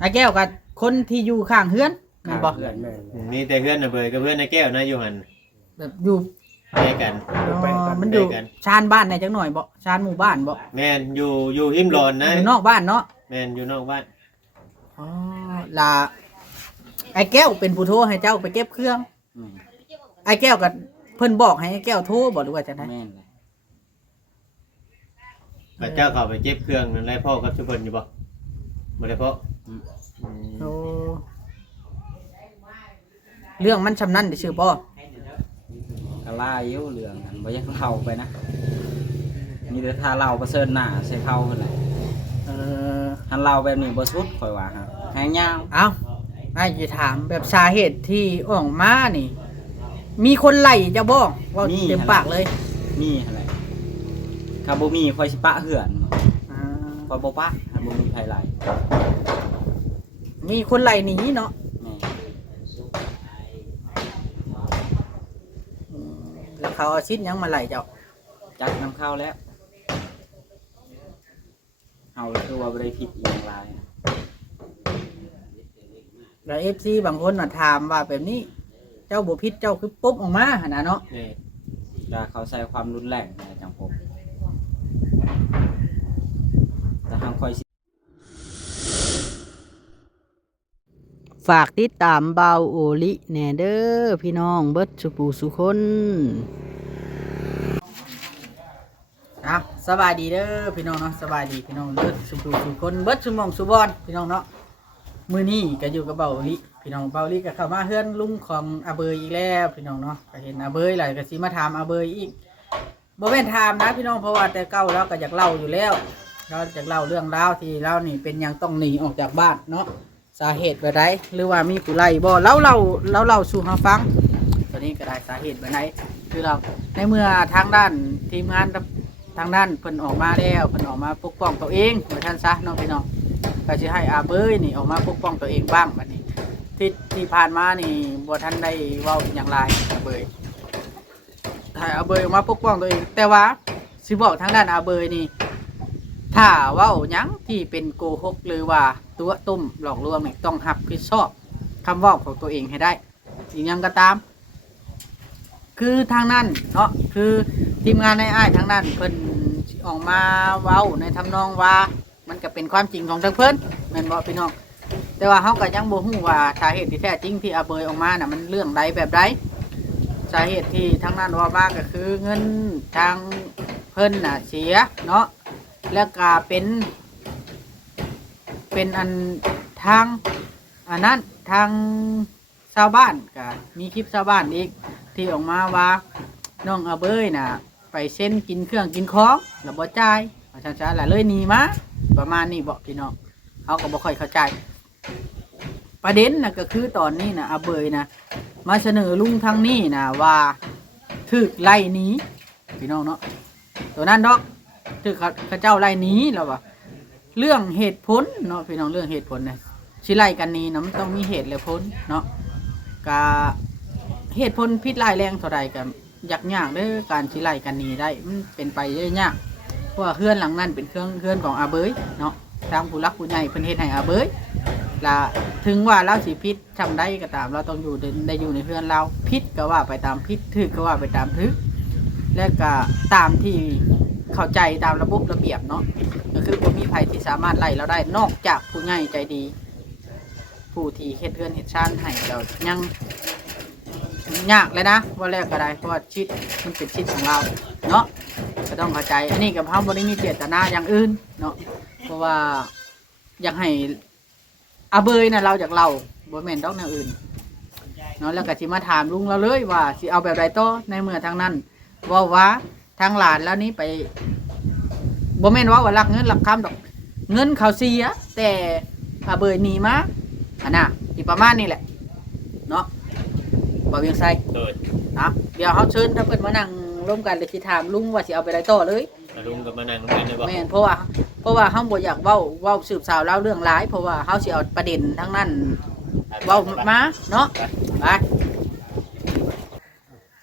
ไอ้แก้วกับคนที่อยู่ข้างเฮือนแม่นบ่ เพื่อนแม่น มีแต่เพื่อนน่ะเบยกับเพื่อนในแก้วนะอยู่หั่น แบบอยู่ แยกกัน มันอยู่ ไปกัน ชานบ้านไหนจังหน่อยบ่ชานหมู่บ้านบ่ แม่นอยู่หิมร้อนนะ อยู่นอกบ้านเนาะ แม่นอยู่นอกบ้าน อ๋อล่ะไอ้แก้วเป็นผู้โทรให้เจ้าไปเก็บเครื่อง อืม ไอ้แก้วกับเพิ่นบอกให้ไอ้แก้วโทรบ่หรือว่าจังได๋ แม่นเลย พระเจ้าเข้าไปเก็บเครื่องนั่นได้พ่อกับชุเพิ่นอยู่บ่บ่ได้พ่อ โอ้เรื่องมันชำนาญได้ชื่อบ่ กะลาอยู่เรื่องนั้นบ่อยังเข้าไปนะมีแต่ถ้าเราประเสริฐหน้าใส่เข้าเพิ่นแหละ เออ หันเราแบบนี้บ่สุดข่อยว่าฮะแหงยาว เอ้าไอ้จะถามแบบสาเหตุที่ออกมานี่ มีคนไล่เจ้าบ่เว่าเต็มปากเลย มีหั่นแหละถ้าบ่มีข่อยสิปะเหือน อ่า ข่อยบ่ปะถ้าบ่มีไผไล่ มีคนไล่หนีเนาะ แม่ แล้วเขาเอาชิ้นหยังมาไล่เจ้า จักนำเข้าแล้วเฮาคือว่าบ่ได้ผิดอีหยังหลาย แล้ว FC บางคนน่ะถามว่าแบบนี้ เจ้าบ่ผิดเจ้าคือปุ๊บออกมาหั่นน่ะเนาะ นี่ ถ้าเขาใส่ความรุนแรงในจังผมแต่ทางข่อยสิ ฝากติดตามเบาโอลิแหน่เด้อพี่น้องเบิดสุปูสุคนสบายดีเด้อพี่น้องเนาะสบายดีพี่น้องเบิดสุปูสุคนเบิดสุมองสุบอนพี่น้องเนาะมื้อนี้ก็อยู่กับเบาโอลิพี่น้องเบาโอลิก็เข้ามาเฮือนลุงของอาเบยอีกแล้วพี่น้องเนาะก็เห็นอาเบยหลายก็สิมาถามอาเบยอีกบ่แม่นถามนะพี่น้องเพราะว่าแต่เก่าแล้วก็อยากเล่าอยู่แล้วเราอยากเล่าเรื่องราวที่เรานี่เป็นหยังต้องหนีออกจากบ้านเนาะสาเหตุแบบใดหรือว่ามีผู้ไล่บ่เล่าสู่เฮาฟังตอนนี้ก็ได้สาเหตุแบบไหนคือเราในเมื่อทางด้านทีมงานทางด้านเพิ่นออกมาแล้วเพิ่นออกมาปกป้องตัวเองว่าท่านซะน้องพี่น้องก็สิให้อาเบยนี่ออกมาปกป้องตัวเองบ้างบัดนี้ที่ผ่านมานี่บ่ทันได้เว้าอย่างไรอาเบยให้อาเบยออกมาปกป้องตัวเอง แต่ว่าสิบอกทางด้านอาเบยนี่ถ้าเว้าหยังที่เป็นโกหกหรือว่าตัวต้มหลอกลวงนี่ต้องรับผิดชอบคำเว้าของตัวเองให้ได้อีกอย่างก็ตาม คือทางนั้นเนาะคือทีมงานในอ้ายทางนั้นเพิ่นออกมาเว้าในทำนองว่ามันก็เป็นความจริงของทางเพิ่นแม่นบ่พี่น้องแต่ว่าเฮาก็ยังบ่ฮู้ว่าสาเหตุที่แท้จริงที่อาเบยออกมาน่ะมันเรื่องใดแบบใดสาเหตุที่ทางนั้นว่ามาก็คือเงินทางเพิ่นน่ะเสียเนาะแล้วก็เป็นอันทางอันนั้นทางชาวบ้านก็มีคลิปชาวบ้านอีกที่ออกมาว่าน้องอาเบยน่ะไปเส้นกินเครื่องกินของแล้วบ่จ่ายว่าซั่นๆแหละเลยหนีมาประมาณนี้บ่พี่น้องเขาก็บ่ค่อยเข้าใจประเด็นน่ะก็คือตอนนี้น่ะอาเบยน่ะมาเสนอลุงทางนี้น่ะว่าถูกไล่หนีพี่น้องเนาะตัวนั้นดอกถูกเขาเจ้าไล่หนีแล้วว่าเรื่องเหตุผลเนาะพี่น้องเรื่องเหตุผลเนี่ยสิไล่กันนี้นะมันต้องมีเหตุและผลเนาะกะเหตุผลพิษร้ายแรงเท่าใดกันยากเด้อการสิไล่กันนี้ได้มันเป็นไปได้ยากเพราะว่าเฮือนหลังนั้นเป็นเฮือนของอาเบยเนาะทางผู้รักผู้ใหญ่เพิ่นเฮ็ดให้อาเบยล่ะถึงว่าเราสิผิดทำได้ก็ตามเราต้องอยู่ได้อยู่ในเฮือนเราผิดก็ว่าไปตามผิดถูกก็ว่าไปตามถูกและก็ตามที่เข้าใจตามระบบระเบียบเนาะก็คือบ่มีไผที่สามารถไล่เราได้นอกจากผู้ใหญ่ใจดีผู้ที่เฮ็ดเฮือนเฮ็ดชานให้เรายังยากเลยนะว่าแรกก็ได้เพราะว่าชิดมันเป็นชิดของเราเนาะก็ต้องเข้าใจอันนี้กับเฮาบ่ได้มีเจตนาอย่างอื่นเนาะเพราะว่าอยากให้อาเบยน่ะเราจากเราบ่แม่นดอกแนวอื่นเนาะแล้วก็สิมาถามลุงเราเลยว่าสิเอาแบบใดต่อในเมื่อทางนั้นว่าทางหลานแล้วนี้ไปบ่แม่นว่ารักเงินรักคำดอกเงินเขาเสียแต่อาเบยหนีมาอันน่ะที่ประมาณนี้แหละเนาะบ่เวียงไส โดย นะเดี๋ยวเขาเชิญถ้าเพิ่นมานั่งร่วมกันเลยสิถามลุงว่าสิเอาไปได้ต่อเลย ลุงกับมานั่งนำกันได้บ่ แม่นเพราะว่าเฮาบ่อยากเว้าสืบสาวเล่าเรื่องร้ายเพราะว่าเฮาสิเอาประเด็นทั้งนั้นเว้ามาเนาะไป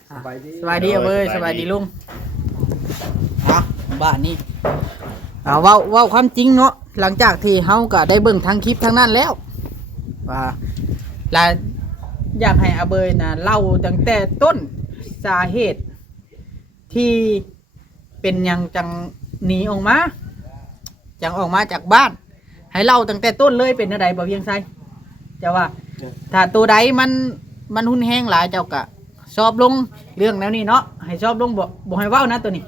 สบายดี สบายดีเว้ยสบายดีลุงบ้านนี้เว้าความจริงเนาะหลังจากที่เฮาก็ได้เบิ่งทางคลิปทางนั้นแล้ว ว่าและอยากให้อาเบยนะเล่าตั้งแต่ต้นสาเหตุที่เป็นหยังจังหนีออกมาจังออกมาจากบ้าน ให้เล่าตั้งแต่ต้นเลยเป็นอะไรบ่เพียงไสจะว่า ถ้าตัวใดมันหุนแห้งหลายเจ้ากะชอบลงเรื่องแล้วนี่เนาะให้ชอบลงบ่ให้เว้านะตัวนี้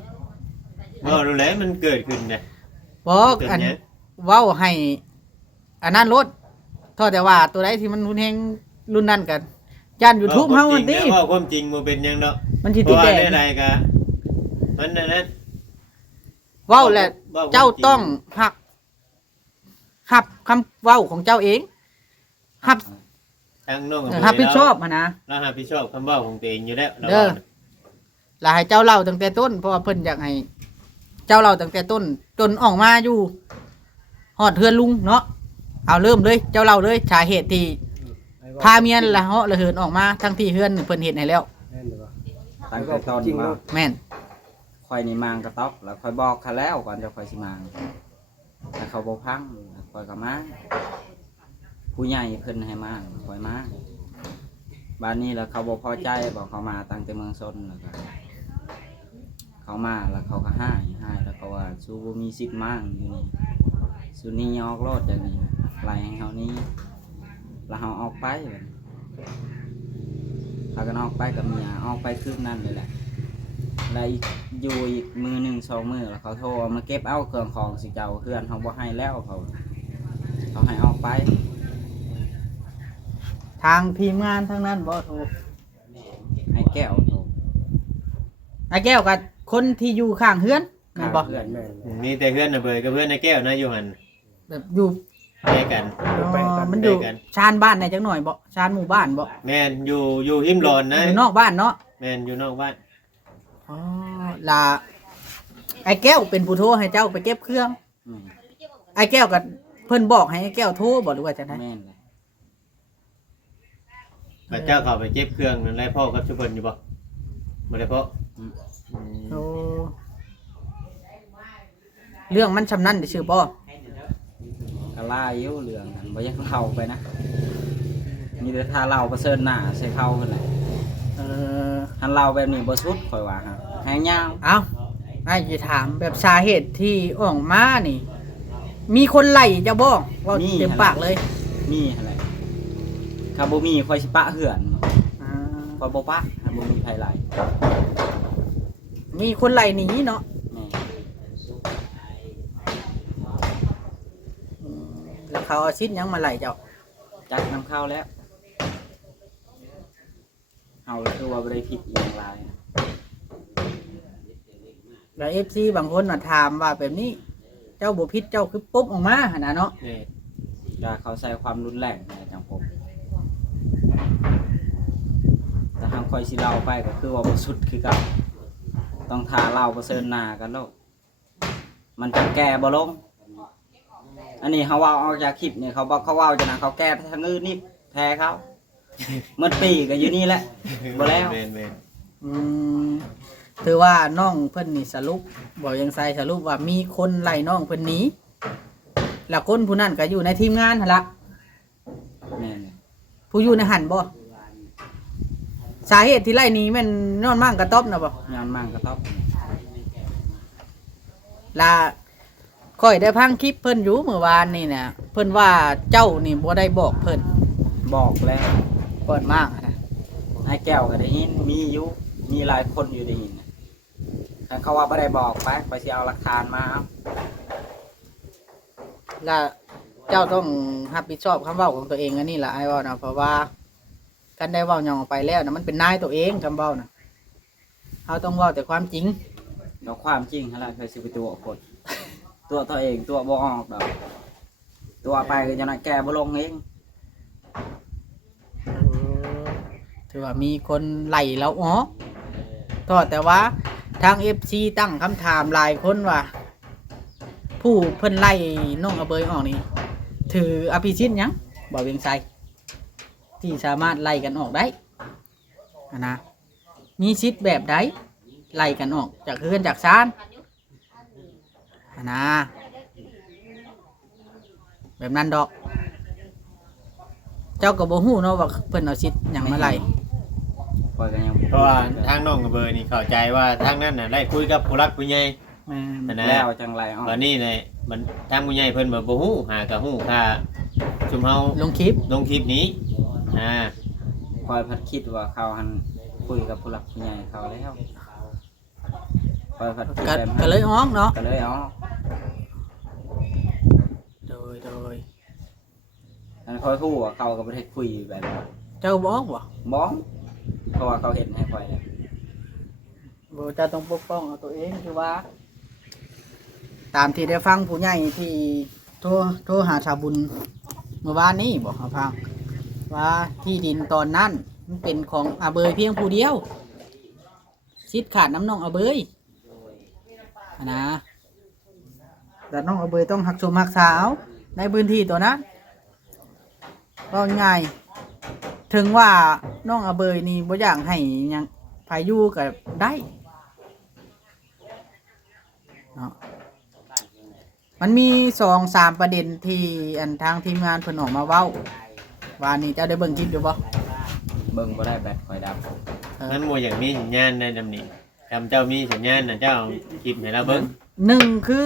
รู้แล้วมันเกิดขึ้นนะ บอกอันเว้าให้อันนั้นลดโทษแต่ว่าตัวใดที่มันหุนแห้งรุ่นนั้นกันย่าน YouTube เฮามันติ ว่าความจริงบ่เป็นหยังดอก มันสิ เพ ติด ราะว่า แดง ได้ใดก็มันนั่นนะ เว้าแหละเจ้าต้องหับคำเว้าของเจ้าเองหับ ทางน้อง รับผิดชอบหั้นนะ เรารับผิดชอบคำเว้าของตัวเองอยู่แล้ว เด้อ แล้วให้เจ้าเล่าตั้งแต่ต้นเพราะว่าเพิ่นอยากให้เจ้าเล่าตั้งแต่ต้นจนออกมาอยู่ฮอดเฮือนลุงเนาะเอาเริ่มเลยเจ้าเล่าเลยสาเหตุที่พาเมียละเหาะละเหินออกมาทั้งที่เฮือนเพิ่นเฮ็ดให้แล้ว ตั้งแต่ตอนว่า แม่น ค่อยนี่มางกระต๊อกแล้วค่อยบอกเขาแล้วก่อนจะค่อยสิมางแต่เขาบ่พังแล้วค่อยก็มาผู้ใหญ่เพิ่นให้มาค่อยมาบ้านนี้แล้วเขาบ่พอใจบอกเขามาตั้งแต่เมืองชนแล้วก็เขามาแล้วเขาก็ให้แล้วก็ว่าสู้บ่มีสิทธิ์มางอยู่นี่สุนี่ออกรถอย่างนี้ไล่ให้เฮานี้แล้วเฮาออกไปแบบพากันออกไปกับเมียออกไปคืนนั้นเลยแหละแล้วอยู่อีกมือหนึ่งสองมือแล้วเขาโทรมาเก็บเอาเครื่องของสิเจ้าเพื่อนเขาบ่ให้แล้วเขาให้ออกไป ทางทีมงานทั้งนั้นบ่โทร ให้แก้วโทร ไอ้แก้วกับคนที่อยู่ข้างเฮือนแม่นบ่ เพื่อน มีแต่เพื่อนน่ะเบยกับเพื่อนในแก้วนะอยู่หั่น แบบอยู่ แยกกัน มันอยู่ ไปกัน ชานบ้านไหนจังหน่อยบ่ชานหมู่บ้านบ่ แม่นอยู่หิมร้อนนะ อยู่นอกบ้านเนาะ แม่นอยู่นอกบ้าน อ๋อล่ะไอ้แก้วเป็นผู้โทรให้เจ้าไปเก็บเครื่อง อืม ไอ้แก้วกับเพิ่นบอกให้ไอ้แก้วโทรบ่หรือว่าจังได๋ แม่นเลย พระเจ้าเข้าไปเก็บเครื่องนั่นแหละพ่อกับชุบเพิ่นอยู่บ่บ่ได้พ่อ โอ้เรื่องมันชำนาญได้ชื่อบ่ กะลาอยู่เรื่องกันบ่อยังเล่าไปนะมีแต่ถ้าเล่าประเสริฐหน้าใส่เข้าเพิ่นแหละ เออ หันเล่าแบบนี้บ่สุดข่อยว่าฮะแหงยาว เอ้าไอ้สิถามแบบสาเหตุที่ออกมานี่ มีคนไล่เจ้าบ่ว่าเต็มปากเลย มีอะไรถ้าบ่มีข่อยสิปะเหือน อ่า ข่อยบ่ปะถ้าบ่มีไผไล่ มีคนไล่หนีเนาะ แม่ อืมแล้วเขาเอาชิ้นหยังมาไล่เจ้า จักนำเข้าแล้วเฮาคือว่าบ่ได้ผิดอีหยังหลายนะ แล้ว FC บางคนน่ะถามว่าแบบนี้ เจ้าบ่ผิดเจ้าคือปุ๊บออกมาหั่นน่ะเนาะ นี่ ก็เขาใส่ความรุนแรงในจังผมแต่ทางคอยสิเล่าไปก็คือว่าบ่สุดคือกันต้องทาเล่าประเสริฐหน้ากันแล้วมันจะแก้บ่ลงอันนี้เขาว่าออกจากคลิปเนี่ยเขาบอกเขาว่าจะนะเขาแก้ทางอื่นนี่แพ้เขาเมื่อปีก็อยู่นี่แหละ บ่แล้ว แม่น อืมถือว่าน้องเพิ่นนี่สรุปบอกยังไงสรุปว่ามีคนไล่น้องเพิ่นหนีแล้วคนผู้นั้นก็อยู่ในทีมงานหั่นละ แม่นเลย ผู้อยู่ในหันบ่สาเหตุที่ไล่หนีแม่นนอนมั่งกระต๊อบนะบ่ ยานมั่งก็ต้อง ลาค่อยได้พังคลิปเพิ่นอยู่เมื่อวานนี่น่ะเพิ่นว่าเจ้านี่บ่ได้บอกเพิ่น บอกแล้ว เปิดมากนะ ไอ้แก้วก็ได้ยินมีอยู่มีหลายคนอยู่ได้ยินแต่เขาว่าไม่ได้บอกไปสิเอาหลักฐานมาเอา แล้วเจ้าต้องรับผิดชอบคำเว้าของตัวเองอันนี้ล่ะไอ้เว้านะเพราะว่ากันได้เว้าหยังออกไปแล้วนะมันเป็นนายตัวเองคำเว้านะเฮาต้องเว้าแต่ความจริง เราความจริงฮะล่ะเคยสิไปตัวคนตัวเองตัวบ่ออกดอกตัวไปก็จะน่ะแก้บ่ลงเอง ถือว่ามีคนไล่แล้วอ๋อแต่ว่าทาง FC ตั้งคำถามหลายคนว่า ผู้เพิ่นไล่น้องอเบยออกนี่ถืออภิสิทธิ์หยังบ่เวียงไสที่สามารถไล่กันออกได้นะมีสิทธิ์แบบใดไล่กันออกจากเฮือนจากศาลนะแบบนั้นดอก เจ้าก็บ่ฮู้เนาะว่าเพิ่นเอาสิทธิ์หยังมาไล่ คอยกันยังบ่ เพราะว่าทางน้องกับเบอร์นี่เข้าใจว่าทางนั้นน่ะได้คุยกับผู้รักผู้ใหญ่ แม่น นะ แล้วจังไรอ๋อ วันนี้เนี่ยมันทางผู้ใหญ่เพิ่นบ่ฮู้หาก็ฮู้ค่าชุมเฮา ลงคลิป ลงคลิปนี้อ่า คอยพัดคิดว่าเขาหันคุยกับผู้หลักผู้ใหญ่เขาแล้วคอยพัดคิด ก็ แบบ ก็เลยอ้องเนาะ ก็เลยอ๋อ โดย อันคอยทู่ว่าเขาก็บ่ได้คุยแบบนั้น เจ้าบอกบ่ บ้องเพราะว่าเขาเห็นให้คอยแล้ว บ่เจ้าต้องปกป้องเอาตัวเองคือว่า ตามที่ได้ฟังผู้ใหญ่ที่โทรหาชาวบุญเมื่อวานนี้บอกเขาฟังว่าที่ดินตอนนั้นมันเป็นของอาเบยเพียงผู้เดียวสิทธิ์ขาดน้ำน้องอาเบยนะแต่น้องอาเบยต้องหักชมหักสาวในพื้นที่ตัวนั้นก็ง่ายถึงว่าน้องอาเบยนี่บ่อยากให้หยังพายุก็ได้เนาะมันมี2-3ประเด็นที่อันทางทีมงานเพิ่นออกมาเว้าว่านี่เจ้าได้เบิ่งคลิปอยู่บ่ เบิ่งบ่ได้แบตคอยดับ นั้นบ่อย่างมีสัญญาณในดำนี้คำเจ้ามีสัญญาณน่ะเจ้าเอาคลิปให้เราเบิ่ง หนึ่งคือ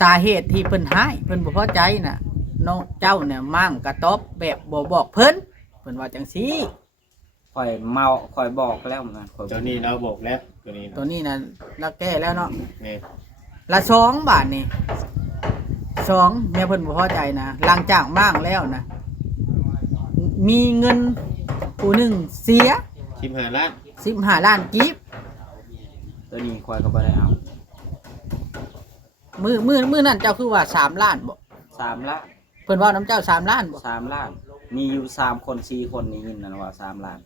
สาเหตุที่เพิ่นให้เพิ่นบ่พอใจน่ะน้องเจ้าเนี่ยมั่งกระต๊อบแบบบ่บอกเพิ่นว่าจังซี่ คอยเมาคอยบอกแล้วมันคอย เจ้านี่เราบอกแล้วตัวนี้ ตัวนี้น่ะเราแก้แล้วเนาะ นี่ ละ2 บาทนี่2แม่เพิ่นบ่พอใจนะหลังจากมั่งแล้วนะมีเงินผู้หนึงเสีย 15ล้าน 15 ล้านกีบ ตัวนี้คอยก็บ่ได้เอา มื้อนั้นเจ้าคือว่า3 ล้านบ่ 3 ล้าน เพิ่นว่าน้ำเจ้า3 ล้านบ่ 3 ล้าน มีอยู่3คน4คนนี่ยินนั่นว่า3 ล้าน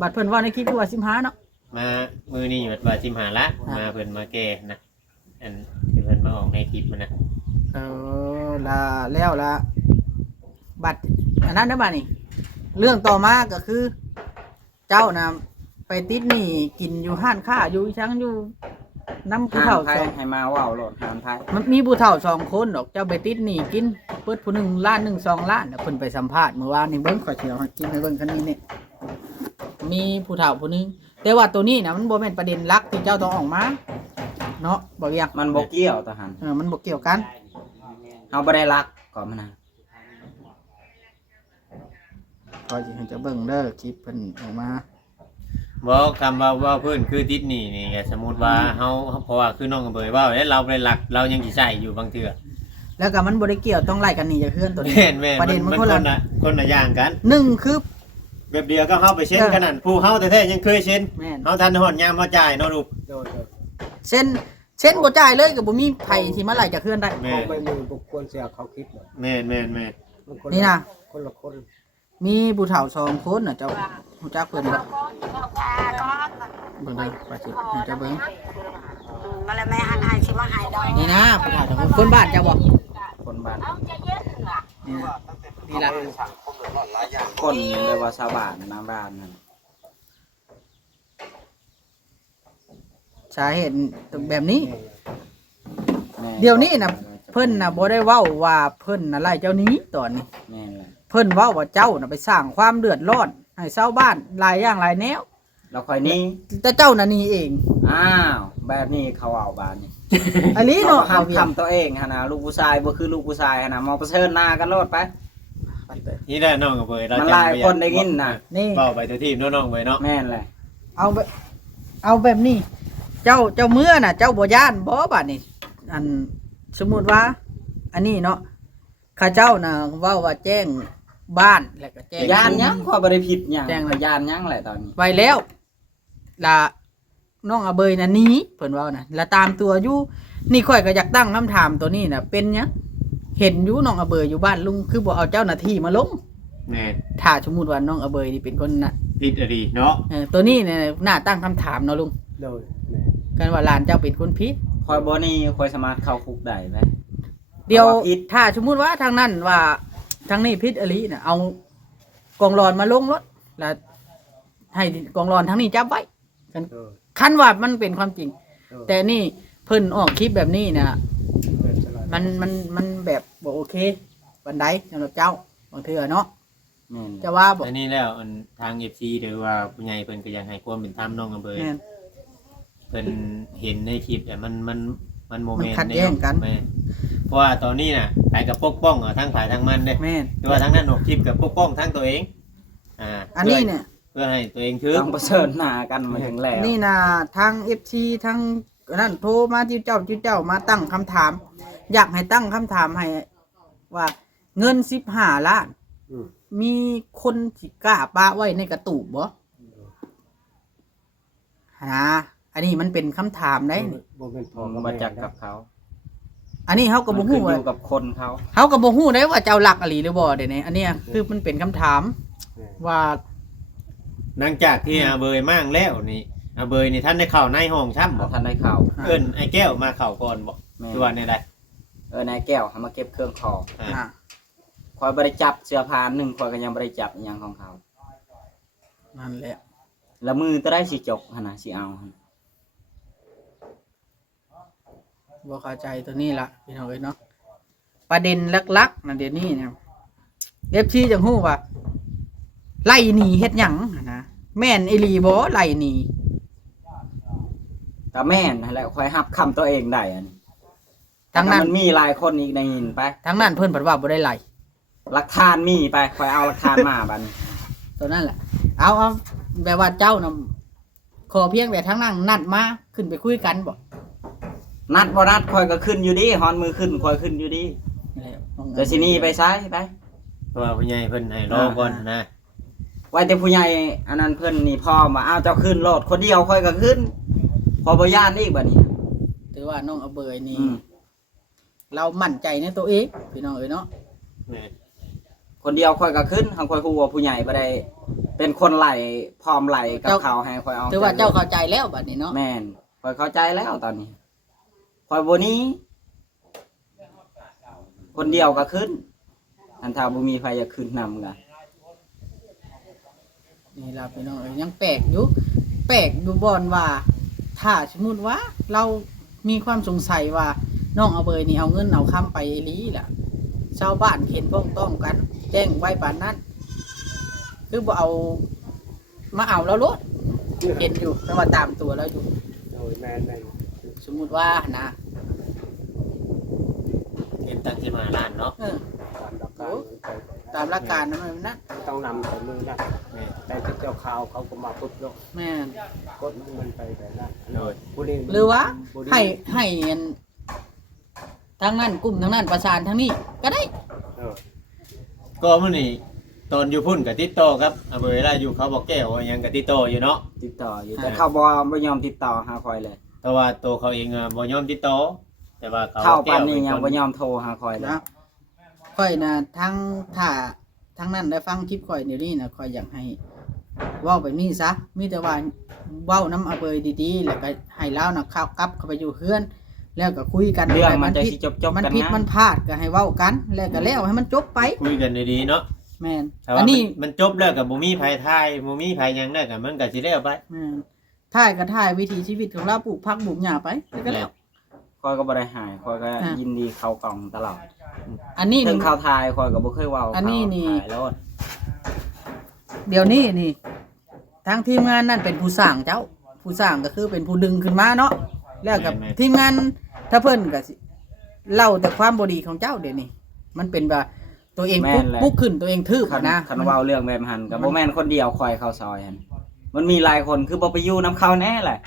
บัดเพิ่นว่าในคลิปคือว่า15เนาะ มามือนี่แบบว่า15ล้านมาเพิ่นมาแก้นะอันที่เพิ่นมาออกในคลิปมันนะ แล้วละบัตรอันนั้นนะบัตรนี่เรื่องต่อมาก็คือ เจ้านะไปติดหนี้กินอยู่ห้านค้าอยู่ช้างอยู่น้ำผู้ ห้าม เฒ่า ไผ สอง ให้มาเว้าโลดห้ามไผ มันมีผู้เฒ่า2 คนดอกเจ้าไปติดหนี้กินเปิดผู้1 ล้าน1 2 ล้านน่ะเพิ่นไปสัมภาษณ์เมื่อวานนี่เบิ่งขอเชียวให้กินให้เบิ่งคันนี้นี่มีผู้เฒ่าผู้หนึงแต่ว่าตัวนี้นะมันบ่แม่นประเด็นหลักที่เจ้าต้องออกมาเนาะบ่อยาก มันบ่เกี่ยวทหาร มันบ่เกี่ยวกัน เฮาบ่ได้รักก่อนมันนะ ก็สิให้เจ้าเบิ่งเด้อคลิปเพิ่นออกมา บอกคำว่าเพิ่นคือติดหนี้นี่ไงสมมุติว่าเฮาเพราะว่าคือน้องกับเบยว่าแล้วเราไปหลักเรายังสิใช้อยู่บางเทื่อ แล้วก็มันบ่ได้เกี่ยวต้องไล่กันหนี่จากเพื่อนตัวนี้ แม่นแม่น ประเด็นมันคนละ คนละอย่างกัน หนึ่งคือ แบบเดียวก็เฮาไปเช็นกันนั่นผู้เฮาแท้ๆยังเคยเช็น แม่น เฮาทันฮอดยามมาจ่ายเนาะลูก เส้นบ่จ่ายเลยก็บ่มีไผที่มาไล่จากเพื่อนได้ แม่ เขา น ไปมือบุคคลเสียเขาคิดเหรอ แม่นแม่นแม่น มันคน นี่นะ คนละคน มีผู้เฒ่า2 คนน่ะเจ้าฮู้จักเพิ่นบ่เบิ่งเด้อว่าสิให้เจ้าเบิ่ง มาแล้วแม่หันหายชิมาหายดอก นี่นะผู้เฒ่า2 คนคนบ้านเจ้าบ่ คนบ้าน เอาจะเย็นเหรอ นี่นะนี่ล่ะ คนเรียกว่าชาวบ้านน้ำร้านนั่น สาเหตุแบบนี้ แม่ เดี๋ยวนี้น่ะเพิ่นน่ะบ่ได้เว้าว่าเพิ่นน่ะไล่เจ้าหนี้ตอนนี้ แม่นแหละ เพิ่นเว้าว่าเจ้าน่ะไปสร้างความเดือดร้อนให้ชาวบ้านหลายอย่างหลายแนว เราคอยนี้ แต่เจ้าน่ะหนี่เอง อ้าวแบบนี้เขาเอาบ้านนี่ อันนี้เนาะ ทำทำตัวเองฮะนะลูกผู้ชายบ่คือลูกผู้ชายฮะนะมาเผชิญหน้ากันโลดไป นี่แหละน้องกับเบยเรา มัน จำ หลาย บ่อ คนได้ยินน่ะ นี่ เว้าไปตัวทีมเนาะน้องเบยเนาะ แม่นแหละ เอาแบบนี้ เจ้าเมื่อน่ะ เจ้าบ่ย่านบ่บาดนี่อันสมมุติว่า อันนี้เนาะข้าเจ้าน่ะเว้าว่าแจ้งบ้านแล้วก็แจ้ง ยานยังข้อยบ่ได้ผิดหยัง แจ้งเลย ยานยังแหละตอนนี้ ไว้แล้วล่ะน้องอาเบยน่ะหนี้เพิ่นเว้าน่ะแล้วตามตัวอยู่นี่ข่อยก็อยากตั้งคำถามตัวนี้น่ะเป็นหยังเห็นอยู่น้องอาเบยอยู่บ้านลุงคือบ่เอาเจ้าหน้าที่มาลง แม่น ถ้าสมมุติว่าน้องอาเบยนี่เป็นคนน่ะ ผิดอดีเนาะ ตัวนี้เนี่ยน่าตั้งคำถามเนาะลุง โดยแม่ กันว่าหลานเจ้าเป็นคนผิด คอยบ่นี่คอยสามารถเข้าคุกได้ไหม เดี๋ยว เพราะว่าผิด ถ้าสมมุติว่าทางนั้นว่าทางนี้ผิดอลิน่ะเอากองรอนมาลงรถแล้วให้กองรอนทางนี้จับไว้ โดย คันว่ามันเป็นความจริง โดย แต่นี่เพิ่นออกคลิปแบบนี้นะ เป็นสลาย มันแบบบ่โอเคบันไดสำหรับเจ้า บางเทื่อเนาะ แม่น จะว่าบ่ อันนี้แล้วอันทาง FC หรือว่าผู้ใหญ่เพิ่นก็อยากให้ความเป็นธรรมน้องอำเภอ แม่น เพิ่นเห็นในคลิปแต่มันโมเมนต์ มันขัดแย้งกัน แม่เพราะว่าตอนนี้น่ะใครกับปกป้องทั้งฝ่ายทั้งมันเด้ แม่น แต่ว่าทั้งนั้นออกคลิปกับปกป้องทั้งตัวเองอันนี้เนี่ย เพื่อให้ตัวเองถึง ต้องเผชิญหน้ากันมาถึงแล้ว นี่นะทาง FC ทางนั่นโทรมาที่เจ้ามาตั้งคำถาม อยากให้ตั้งคำถามให้ว่าเงิน15 ล้าน อืม มีคนสิกล้าปาไว้ในกระตูบบ่อันนี้มันเป็นคำถามได้นี่ บ่เป็นพ่อ ผม กับ มา แม่ จักกับเขา อันนี้เฮาก็บ่ มัน ฮู้ ขึ้นอ ว่า ยู่กับคนเขา เฮาก็บ่ฮู้ได้ว่าเจ้าหลักอหลีหรือบ่เดี๋ยวนี้อันเนี้ยคือมันเป็นคำถามว่า หลังจากที่อาเบยมั่งแล้วนี่อาเบยนี่ท่านได้เข้าในห้องช่ำบ่ ท่านได้เข้า เอิ้นไอ้แก้วมาเข้าก่อนบ่ แม่ คือว่าในใด นายแก้วเขามาเก็บเครื่องคอ อ่า คอยบริจับเสื้อผ้าหนึ่งคอยก็ยังบริจับอหย่างของเขา นั่นแหละ แล้วมือจะได้สิจกหั่นน่ะสิเอาหั่น บ่เข้าใจตัวนี้ล่ะพี่น้องเอ้ยเนาะประเด็นหลักๆนั่นเดี๋ยวนี้เนี่ย FC จังฮู้ว่าไล่หนีเฮ็ดหยังนะแม่นอีหลีบ่ไล่หนี แต่แม่นนั่นแหละคอยหับคำตัวเองได้อันนี้ ทั้งนั้น มันมีหลายคนอีกในหินไป ทั้งนั้นเพิ่นเพิ่นว่าบ่ได้ไล่ หลักฐานมีไปคอยเอาหลักฐานมาบัดนี้ ตัวนั้นแหละ เอาแบบว่าเจ้านำขอเพียงแต่ทั้งนั้นนัดมาขึ้นไปคุยกันบ่ นัดบ่นัดคอยก็ขึ้นอยู่ดีฮอนมือขึ้นคอยขึ้นอยู่ดี นี่แหละ แต่สิหนี่ไปซ้ายไป เพราะว่าผู้ใหญ่เพิ่นให้รอก่อนนะ ไว้แต่ผู้ใหญ่อันนั้นเพิ่นนี่พ่อมาเอาเจ้าขึ้นโลดคนเดียวคอยก็ขึ้น พอบ่ย่านอีกบัดนี้ ถือว่าน้องอเบยนี่ อืม เรามั่นใจในตัวเองพี่น้องเอ้ยเนาะ แม่ คนเดียวคอยก็ขึ้นทางคอยฮู้ว่าผู้ใหญ่บ่ได้เป็นคนไหลพร้อมไหลกับเขาให้คอยเอา ถือว่าเจ้าเข้าใจแล้วบัดนี้เนาะ แม่นคอยเข้าใจแล้วตอนนี้คอยบ่หนี้คนเดียวก็ขึ้นอันถ้าบ่มีใครจะขึ้นนำก็ นี่ล่ะพี่น้องเอ้ยยังแปลกอยู่บ่อนว่า ถ้าสมมุติว่าเรามีความสงสัยว่าน้องอเบยนี่เอาเงินเอาคำไปอีหลีล่ะชาวบ้านเห็นพ้องต้องกัน แจ้งไว้ปานนั้นคือบ่เอามาเอาแล้วรถเห็นอยู่แต่ว่าตามตัวแล้วอยู่ โดยแม่น สมมุติว่านะ เงินตั้ง15 ล้านเนาะ เออ ตามหลักการไป ตามหลักการนั้นนะ ต้องนำแต่มือนะ แม่ แต่เจ้าข่าวเขาก็มาปุ๊บแล้ว แม่น กดมันไปแบบนั้น โดย ผู้นี้ หรือว่า ผู้นี้ ให้อันทั้งนั้นกลุ่มทั้งนั้นประสานทั้งนี้ก็ได้ เออ ก็มื้อนี้ตอนอยู่พุ่นก็ติดต่อครับอาเบยล่ะอยู่เขาบอกแก้วว่าหยังก็ติดต่ออยู่เนาะ ติดต่ออยู่แต่เขาบ่ยอมติดต่อหาคอยเลย แต่ว่าตัวเขาเองบ่ยอมติดต่อแต่ว่าเขา เข้า แก้ ปาน ว นี้ เป็ ยัง ค บ่ยอมโทรหาคอยเลย นะค่อยนะทั้งถ้าทั้งนั้นได้ฟังคลิปค่อยเดี๋ยวนี้นะค่อยอยากให้เว้าแบบนี้ซะมีแต่ว่าเว้าน้ำอาเบยดีๆแล้วก็ให้เล่านะเข้ากลับเข้าไปอยู่เฮือน แล้วก็คุยกัน เรื่องมันจะ ผิ สิ ด จบ มัน กัน ผิด ง่าย มันพลาดก็ให้เว้ากัน แล้วก็แล้วให้มันจบไป คุยกันดีๆเนาะ แม่น แต่ อั ว่าน นี้ มันจบแล้วก็บ่มีภัยทายบ่มีภัยหยังแล้วก็มันก็สิแล้วไป แม่นถ่ายก็ถ่ายวิถีชีวิตของเราปลูกผักปลูกหญ้าไปแล้วก็แล้ว คอยก็บ่ได้หายคอยก็ อ่ะ ยินดีเข้ากล่องตลอด อันนี้ ถึ นี่ งเข้าทายคอยก็บ่เคยเว้า อันนี้นี่ เข้าถ่ายแล้ว เดี๋ยวนี้นี่ทางทีมงานนั่นเป็นผู้สร้างเจ้า ผู้สร้างก็คือเป็นผู้ดึงขึ้นมาเนาะแล้วกับทีมงานถ้าเพิ่นก็สิเล่าแต่ความบดีของเจ้าเดี๋ยวนี้มันเป็นแบบตัวเองปุ๊กขึ้นตัวเองทืบ คัน นะ คันเว้าเรื่องแบบหันก็บ่แม่นคนเดียวคอยเข้าซอยหั่นมันมีหลายคนคือบ่ไปอยู่นํเขาแน่แหละ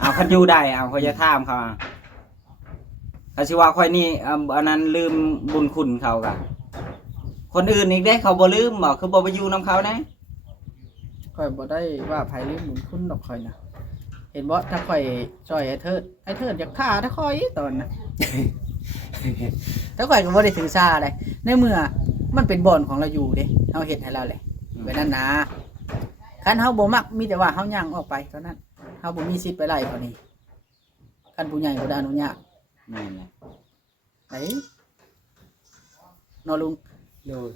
เอาคันอยู่ได้เอาเขาจะถามเขาถ้าสิว่าค่อยนี่อันนั้นลืมบุญคุณเขาก็คนอื่นอีกเด้เขาบ่ลืมบ่คือบ่ไปอยู่นํเขาแน่ ค่อยบ่ได้ว่าไผลืมบุญคุณดอกค่อยนะเห็นบ่ถ้าค่อยช่วยไอ้เทิดอยากฆ่าถ้าค่อยตอนนะถ้าค่อยก็บ่ได้ถือซาได้ในเมื่อมันเป็นบ่อนของเราอยู่เด้เฮาเฮ็ดให้เราแหละไว้นั่นนะคันเฮาบ่มักมีแต่ว่าเฮาย่างออกไปเท่านั้นเฮาบ่มีสิทธิ์ไปไล่เขานี่คันผู้ใหญ่บ่ได้อนุญาต นั่นแหละ ไหนนอลุง โดย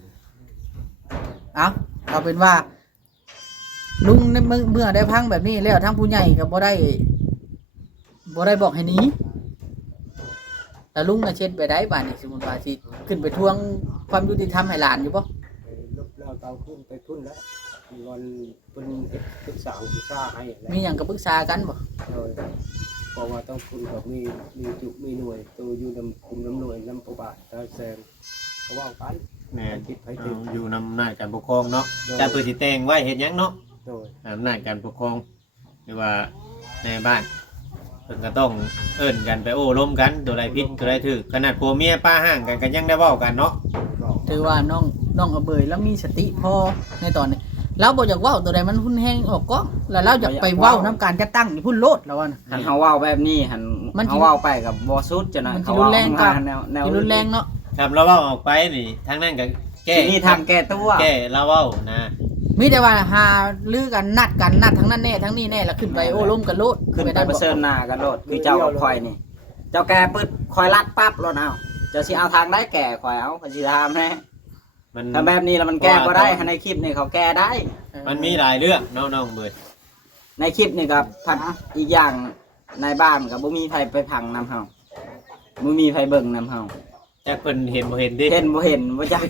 เอาเป็นว่า ลุงในเมื่อได้พังแบบนี้แล้วทั้งผู้ใหญ่ก็บ่ได้บอกให้หนี้แต่ลุงน่ะเช็ดไปได้บ้านนี่สมมุติว่าสิขึ้นไปทวงความยุติธรรมให้หลานอยู่บ่ เอาเตาขึ้นไปทุ่นแล้ววันเป็นศึกษาศึกษาให้แล้ว มีหยังก็ปรึกษากันบ่ โดยเพราะว่าต้องคุณกับมีจุมีหน่วยตัวอยู่นำคุมน้ำหน่วยน้ำประบาทตาแซงเขาว่ากัน แม่น คิดไป เอา ถึง อยู่นำหน้าจการปกครองเนาะการเปิดสิแต่งไว้เฮ็ดหยังเนาะ โดย อำนาจการปกครองหรือว่าในบ้านเพิ่นก็ต้องเอิ้นกันไปโอ้ล้มกันตัวใดผิดตัวใดถูกขนาดผัวเมียป้าห่างกันก็ยังได้เว้ากันเนาะ บอก ถือว่าน้องเอาเบยแล้วมีสติพอในตอนนี้เราบ่อยากเว้าตัวใดมันหุ้นแห้งออกก็แล้วเราอยากไปเว้านํการจะตั้งอยู่พุ่นโลดแล้วว่าน่ะ หันเฮาเว้าแบบนี้หัน มันสิ เฮาเว้าไปกับบ่สุดจะนะ มันสิ เขา รุ เว้าน แรงกว่า แนว ที่รุนแรงเนาะ ครับเราเว้าออกไปนี่ทางนั้นก็แก้ ที่นี่ทางแก้ตัว แก้เราเว้านะ มีแต่ว่าหาลือกันนัดทั้งนั้นแน่ทั้งนี้แน่แล้วขึ้นไปโอ้ล้มกันโลด ขึ้นไป ด้ เผชิญหน้ากันโลดคือเจ้ากับคอยนี่ เจ้าแกปึ๊ดคอยลัดปั๊บโลดเอาเจ้าสิเอาทางได้แก่คอยเอาเขาสิถามแน่ มัน ถ้าแบบนี้แล้วมันแก้บ่ได้ถ้าในคลิปนี่เขาแก้ได้ มันมีหลายเรื่องน้องๆเบิด ในคลิปนี่ครับพัดอีกอย่างในบ้านก็บ่มีไผไปพังนํเฮาบ่มีไผเบิ่งนํเฮา จักเพิ่นเห็นบ่เห็นดิ เห็นบ่เห็นบ่จัก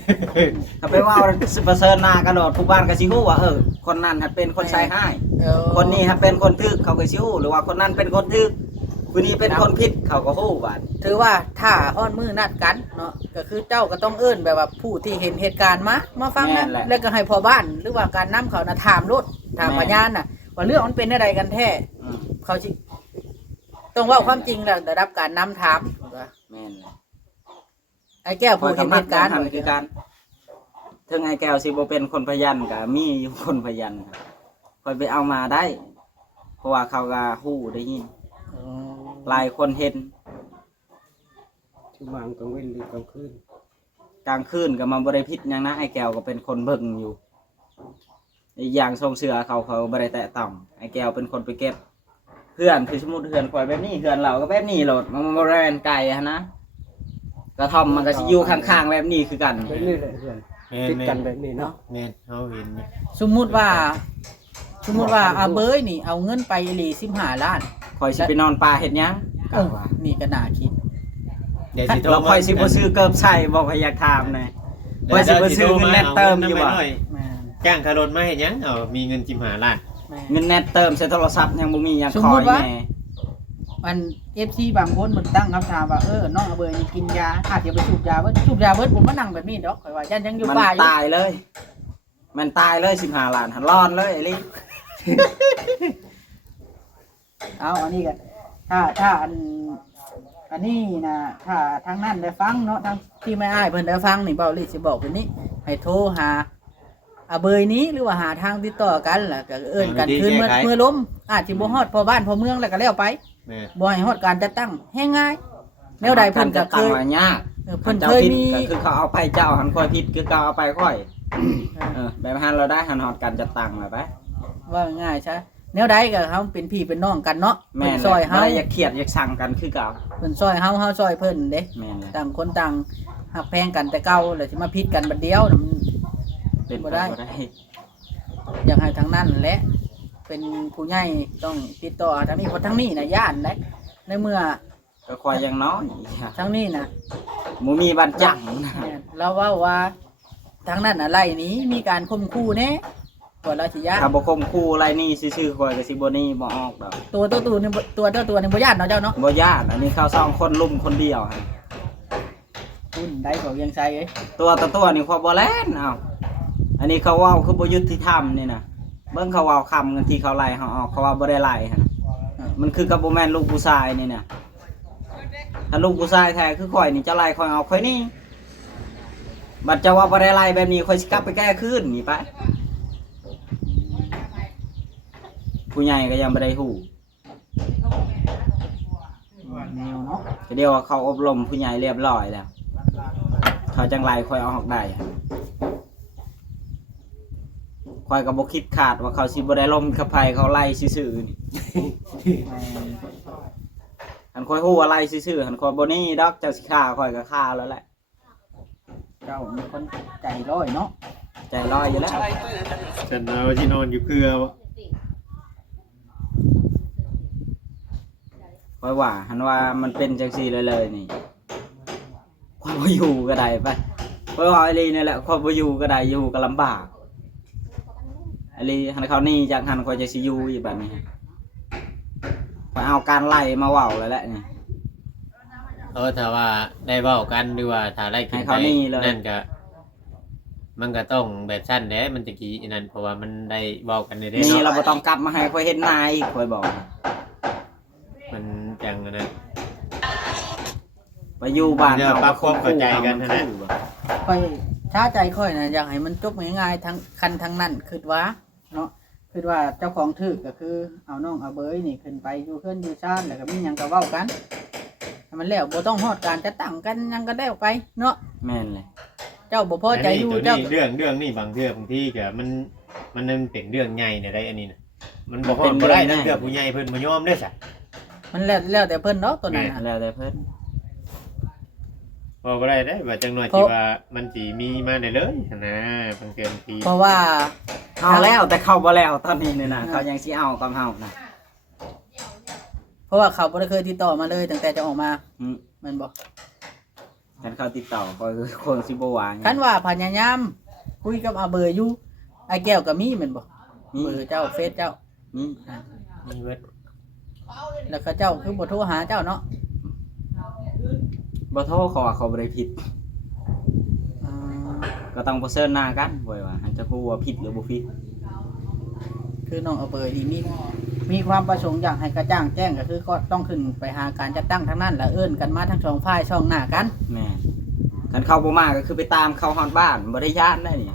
ถ้าไปเว่าสิประเสริฐหน้ากระโดดทุกบ้านก็สิฮู้ว่าคนนั้นหัดเป็นคนใช้ให้ คนนี้หัดเป็นคนทึกเขาก็สิฮู้หรือว่าคนนั้นเป็นคนทึกคนนี้เป็นคนผิดเขาก็ฮู้ว่า ถือว่าถ้าอ้อนมือนัดกันเนาะก็คือเจ้าก็ต้องเอิ้นแบบว่าผู้ที่เห็นเหตุการณ์มาฟังนะแล้วก็ให้พ่อบ้านหรือว่าการนำเขานะถามโลดถามพยานน่ะว่าเรื่องมันเป็นอะไรกันแท้ อืม เขาสิต้องเว่าความจริงแล้วได้รับการนำถาม แม่นเลย ไอ้แก้ว คอ ผู้ ย เห็น กำ เห ลัง ตุการณ์ ทำคือการถึงไอ้แก้วสิบ่เป็นคนพยันก็มีอยู่คนพยันครับคอยไปเอามาได้ เพราะว่าเขาก็ฮู้ได้ยินหลายคนเห็น ชุมังกลางเว้นหรือกลางคืน กลางคืนก็มาบริพิษหยังนะไอ้แก้วก็เป็นคนเบิ่งอยู่อีกอย่างทรงเสือเขาบริแตะต่ำไอ้แก้วเป็นคนไปเก็บ เพื่อนคือสมมุติเพื่อนคอยแบบนี้เพื่อนเราก็แบบนี้โหลดมันบริเวณไกลฮะนะกระท่อมมันก็สิอยู่ข้างๆแบบนี้คือกัน แบบนี้เลยเพื่อน แม่น ติด แม่ กัน น แบบนี้เนาะ แม่นเฮาเห็นอยู่ สมมุติว่าอาเบยนี่เอาเงินไปอีหลี15 ล้าน คอยสิไปนอนป่าเฮ็ดหยัง เออนี่ก็น่าคิด เดี๋ยวสิโทร เราคอยสิบ่ซื้อเกิบใส่บอกให้อยากถามแน่ คอยสิบ่ซื้อเงินแน่เติมอยู่ว่ะ แม่น จ้างคารถมาเฮ็ดหยังเอามีเงิน15ล้าน แม่น เงินแนตเติมใช้โทรศัพท์ยังบ่มียัง สม ค มุ อ ติ ย ว่า แน่ มัน FC บางคนมันตั้งคำถามว่าน้องอาเบยนี่กินยาอาจจะไปสูบยาเบิดผมมานั่งแบบนี้ดอกข่อยว่ายันยังอยู่ มัน ป่าอยู่ ตายเลย มันตายเลย15ล้านหันร้อนเลยไอ้ลิ เอาอันนี้กันถ้าอันนี้นะถ้าทางนั้นได้ฟังเนาะทางที่ไม่อ้ายเพิ่นได้ฟังนี่เบาลิสิบอกเพิ่นนี้ให้โทรหาอาเบยนี้หรือว่าหาทางติดต่อกันล่ะก็เอิ้นกันคืนเมื่อล้มอาจสิบ่ฮอดพอบ้านพอเมืองแล้วก็แล้วไป แม่น บ่ให้ฮอดการจัดตั้งแห้งง่ายแนวใดเพิ่นก็เค ตั้ง ย ว่ายาก เพิ่น จ้า เคย ผิด มี ก็คือเขาเอาไปเจ้าหันคอยผิดคือเขาเอาไปค่อยแบบหันเราได้หันฮอดกันจะตังแล้วไป ว่าง่ายใช่แนวใดก็เฮาเป็นพี่เป็นน้องกันเนาะ แม่ เพิ่น น ซอย เลย เฮา บ่ได้อยากเครียดอยากสั่งกันคือเก่า เพิ่นซอยเฮาซอยเพิ่นเด้ แม่นเลย ต่างคนต่างหักแพงกันแต่เก่าแล้วสิมาพิดกันบัดเดียวน่ะมัน เป็นไป บ่ได้ บ่ได้ อยากให้ทางนั้นแหละเป็นผู้ใหญ่ต้องติดต่อทางนี้เพราะทางนี้น่ะย่านได้ในเมื่อ ก็คอยยังน้อย ทางนี้น่ะ หมูมีบันจังนะ แม่นเราเว้าว่าทางนั้นน่ะไล่หนี้มีการข่มขู่แน่ก่อนเราสิย่าน ถ้าบ่คมคู่อะไรนี่ซื่อๆคอยก็สิบ่นี่บ่ออกดอก ตัวนี่บ่ย่านเนาะเจ้าเนาะ บ่ย่านอันนี้เขา2คนลุมคนเดียวฮะ คุณได้เขายังใส่เอ้ย ตัวต่อตัวนี่คอยบ่แล่นเอาอันนี้เขาเว้าคือบ่ยุติธรรมนี่นะเบิ่งเขาเว้าคำกันที่เขาไล่เฮาออกเขาว่าบ่ได้ไล่ฮะมันคือกับบ่แม่นลูกผู้ชายนี่น่ะถ้าลูกผู้ชายแท้คือข่อยนี่จะไล่ข่อยเอาข่อยนี่บัดจะว่าบ่ได้ไล่แบบนี้ข่อยสิกลับไปแก้คืนนี่ไปผู้ใหญ่ก็ยังบ่ได้ฮู้ แนวเนาะ ก็เดียวว่าเขาอบรมผู้ใหญ่เรียบร้อยแล้วเขาจังไรข่อยเอาออกได้ข่อยก็บ่คิดขาดว่าเขาสิบ่ได้ล่มกับไผเขาไล่ซื่อๆนี่ หันข่อยฮู้ว่าไล่ซื่อๆหันข่อยบ่นี่ดอกเจ้าสิฆ่าข่อยก็ฆ่าแล้วแหละ เจ้ามีคนใจร้อยเนาะ ใจลอยอยู่แล้ว ฉันเอาที่นอนอยู่เพื่อวะ ข่อยว่าหันว่ามันเป็นจังซี่เลยนี่ข่อยบ่อยู่ก็ได้ไปข่อย เพราะว่าไอ้ลีนี่แหละคนบ่อยู่ก็ได้อยู่ก็ลำบากไอ้ลีหันเขานี่จากหันคอยจะสิอยู่อีกแบบนี้ไปเอาการไล่มาเว้าแล้วแหละนี่ ถ้าว่าได้เว้ากันหรือว่าถ้าได้กิน ให้ ไป เขานี่เลย นั่นก็มันก็ต้องแบบสั้นแหละมันจะกี่นั่นเพราะว่ามันได้เว้ากันในเด้ นี่ เนาะ เราบ่ต้องกลับมาให้คอยเห็นหน้าอีกคอยบอก มันจังอันนั้น ไปอยู่บ้าน เดี๋ยวปรับความเข้าใจกันนะ ค่อยช้าใจค่อยนะอยากให้มันจบง่ายๆทั้งคันทั้งนั้นคือว่าเนาะคือว่าเจ้าของถึกก็คือเอาน้องเอาเบยนี่ขึ้นไปอยู่เพื่อนอยู่ชาติแล้วก็มีหยังก็เว้ากันให้มันแล้วบ่ต้องฮอดการจะตั้งกันหยังก็ได้ไปเนาะ แม่นเลย เจ้าบ่พอใจอยู่ ตัว เจ้า นี้เรื่องนี่บางทีก็มันเป็นเรื่องใหญ่เนี่ยได้อันนี้นะมันบ่ฮอดบ่ได้นะเกือบผู้ใหญ่เพิ่นบ่ยอมเด้อซะ มันแล้วแต่เพิ่นเนาะตัวนั้นน่ะ แล้วแต่เพิ่น บ่ได้ได้ว่าจังหน่อยที่ว่ามันสิมีมาได้เลยนะบางเกินที เพราะว่า เอาแล้วแต่เขาบ่แล้วตอนนี้เนี่ยนะเขายังสิเอากับเฮานะ เพราะว่าเขาบ่ได้เคยติดต่อมาเลยตั้งแต่จะออกมา อืม แม่นบ่ คันเขาติดต่อก็คือคนสิบ่ว่าหยัง คันว่าพยายามคุยกับอาเบยอยู่ไอ้แก้วก็มีแม่นบ่ มี เบอร์เจ้าเฟซเจ้า นี่ มีเบิด แล้วก็เจ้าคือบ่โทรหาเจ้าเนาะ บ่โทรเขาว่าเขาบ่ได้ผิด อ่า ก็ต้องบ่เซิร์หน้ากันไว้ว่าหันจะฮู้ว่าผิดหรือบ่ผิด คือน้องอาเบยนี่มีความประสงค์อยากให้กระจ่างแจ้งก็คือก็ต้องขึ้นไปหาการจัดตั้งทั้งนั้นแล้วเอิ้นกันมาทั้งสองฝ่ายช่องหน้ากัน แม่นคันเขาบ่มาก็คือไปตามเขาฮอดบ้านบ่ได้ย้านได้นี่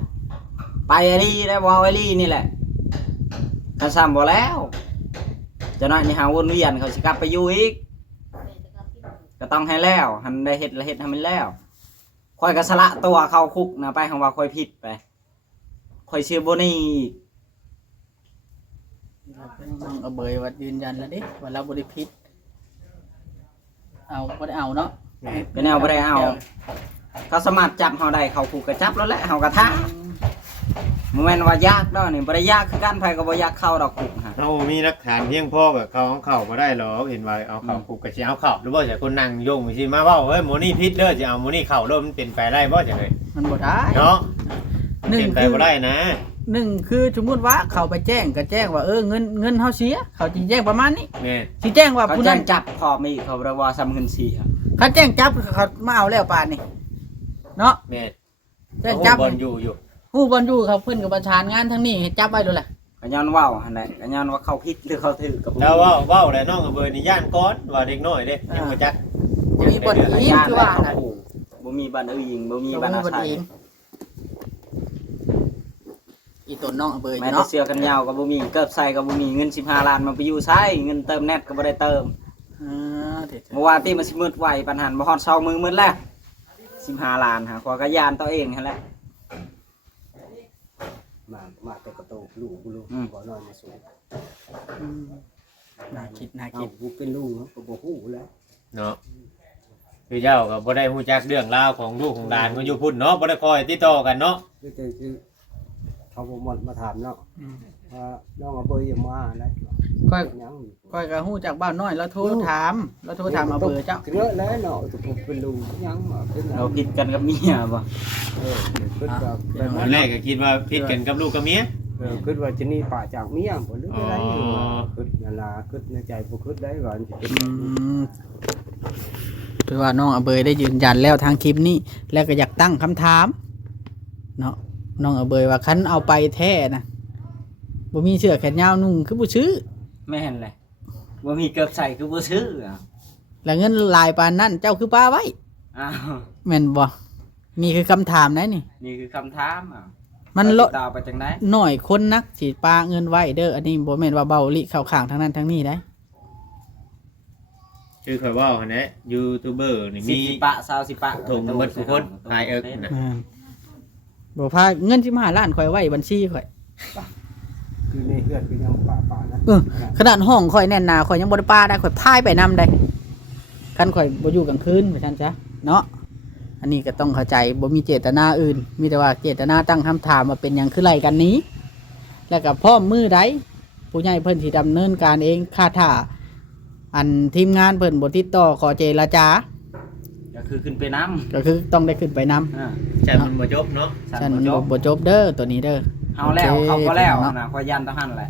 ไปไอ้ลี่ได้บ่เอาไอ้ลี่นี่แหละคันซ้ำบ่แล้วจะน้อยนี่หาวนเวียนเขาสิกลับไปอยู่อีกก็ต้องให้แล้วหันได้เฮ็ดแล้วเฮ็ดให้มันแล้วค่อยก็สละตัวเข้าคุกนะไปคำว่าค่อยผิดไปค่อยชื่อบ่นี่อีก น้องอาเบยว่ายืนยันแล้วเด้ว่าเราบ่ได้ผิดเอาบ่ได้เอาเนาะ เป็นแนวบ่ได้เอาเขาสามารถจับเฮาได้เข้าคุกก็จับแล้วแหละเฮาก็ท้าบ่แม่นว่ายากดอกนี่บ่ได้ยากคือกันไผก็บ่อยากเข้าดอกคุกฮะ เฮามีหลักฐานเพียงพอกับเขาของเขาบ่ได้หรอกเห็นว่าเอาเขาคุกก็สิเอาเข้าหรือว่าจะคนนั่งโยงสิมาเว้าเฮ้ยหมู่นี่ผิดเด้อสิเอาหมู่นี่เข้าเด้อมันเป็นไปได้บ่จังได๋ มันบ่ได้ เนาะ หนึ่ง เป็นไป คือ บ่ได้นะ หนึ่งคือสมมุติว่าเขาไปแจ้งก็แจ้งว่าเงินเฮาเสียเขาสิแจ้งประมาณนี้ แม่น สิแจ้งว่า เขา ผู้ แจ้ นั้น งจับพอมีเขาบ่ได้ว่าซ้ำเงิน4ครับ เขาแจ้งจับเขามาเอาแล้วป่านนี้เนาะ แม่น แจ้งจับ บ่อยู่ ฮู้บ่อยู่เขาเพิ่นก็ประสานงานทั้งนี้ให้จับไว้โดนแหละ ก็ย้อนเว้าหั่นแหละก็ย้อนว่าเขาผิดหรือเขาถูกก็บ่ แล้วเว้าแล้วน้องกับเบอร์นี่ย่านก้อนว่าเด็กน้อยเด้ยังบ่จัก บ่มีบ่อนอีกคือว่าน่ะ บ่มีบ้านอื่นยิงบ่มี บ่ บ้าน มี อา บ่อน ศัย เองอีต้นน้องเอาเบย แม่นแต่ เนาะ เสื้อกันยาวก็บ่มีเกิบใส่ก็บ่มีเงิน15ล้านมันไปอยู่ใช้เงินเติมเน็ตก็บ่ได้เติม เถิด เมื่อวานที่มันสิมืดไวปัญหาบ่ฮอด2มื้อมืดแล้ว15ล้านหาขอยก็ยานตัวเองหั่นแหละ มาแต่กระโตกลูกบ่นอนมาสูง อืมน่าคิด เอากูเป็นลูกเนาะก็บ่ฮู้แล้ว เนาะคือเจ้าก็บ่ได้ฮู้จักเรื่องราวของลูกของหลานก็อยู่พุ่นเนาะบ่ได้คอยติดต่อกันเนาะ คือเขาบ่มาถามเนาะ อืม ว่าน้องเอาเบยอย่ามาได้ ก้อย ยัง ก้อยก็ฮู้จักบ้านน้อยแล้วโทรถามเอาเบอร์เจ้า เยอะแล้วเนาะตัวเป็นลูกยังมาเป็น เราผิดกันกับเมียบ่ ขึ้นแบบ ตอนแรกก็คิดว่าผิดกันกับลูกกับเมีย ขึ้นว่าจะนี่ป่าจากเมียบ่หรืออะไร อ๋อ ขึ้นนั่นล่ะขึ้นในใจบ่ขึ้นได้ก่อนจะเป็น คือว่าน้องอาเบยได้ยืนยันแล้วทางคลิปนี้ แล้วก็อยากตั้งคำถามเนาะน้องอาเบยว่าคันเอาไปแท้นะบ่มีเสื้อแขนยาวนุ่งคือบ่ซื้อ แม่นเลยบ่มีเกิบใส่คือบ่ซื้ออ่ะ แล้วเงินหลายปานนั้นเจ้าคือป้าไว้ อ้าว แม่นบ่นี่คือคำถามนะนี่ นี่คือคำถามอ่ะ มันลด ต่อไปจังได๋ หน่อยคนนักสิปาเงินไว้เด้ออันนี้บ่แม่นว่าเบาลิเข้าข้างทางนั้นทางนี้ได้ คือข่อยเว้าหั่นแหละยูทูบเบอร์นี่มี 10ปะ20ปะ ถุงเบิดทุกคนขายเอิกน่ะ บ่พาเงิน15ล้านข่อยไว้บัญชีข่อย คือในเฮือนคือยังป่านะ ขนาดห้องข่อยแน่นหนาข่อยยังบ่ได้ปาได้ข่อยพายไปนํได้คันข่อยบ่อยู่กลางคืนว่าซั่นจ้ะเนาะอันนี้ก็ต้องเข้าใจบ่มีเจตนาอื่น มีแต่ว่าเจตนาตั้งคำถามว่าเป็นหยังคือไล่กันหนี้ แล้วก็พร้อมมือใดผู้ใหญ่เพิ่นสิดำเนินการเองค่าถ้าอันทีมงานเพิ่นบ่ติดต่อขอเจรจา ก็คือขึ้นไปน้ ก็คือต้องได้ขึ้นไปนำ ำอ่า ใช่มันบ่จบเนาะ ฉันมันบ่จบเด้อตัวนี้เด้อ เอาแล้ว โอเค เขาก็แล้ว เนาะ นะคอยยันตะหันแหละ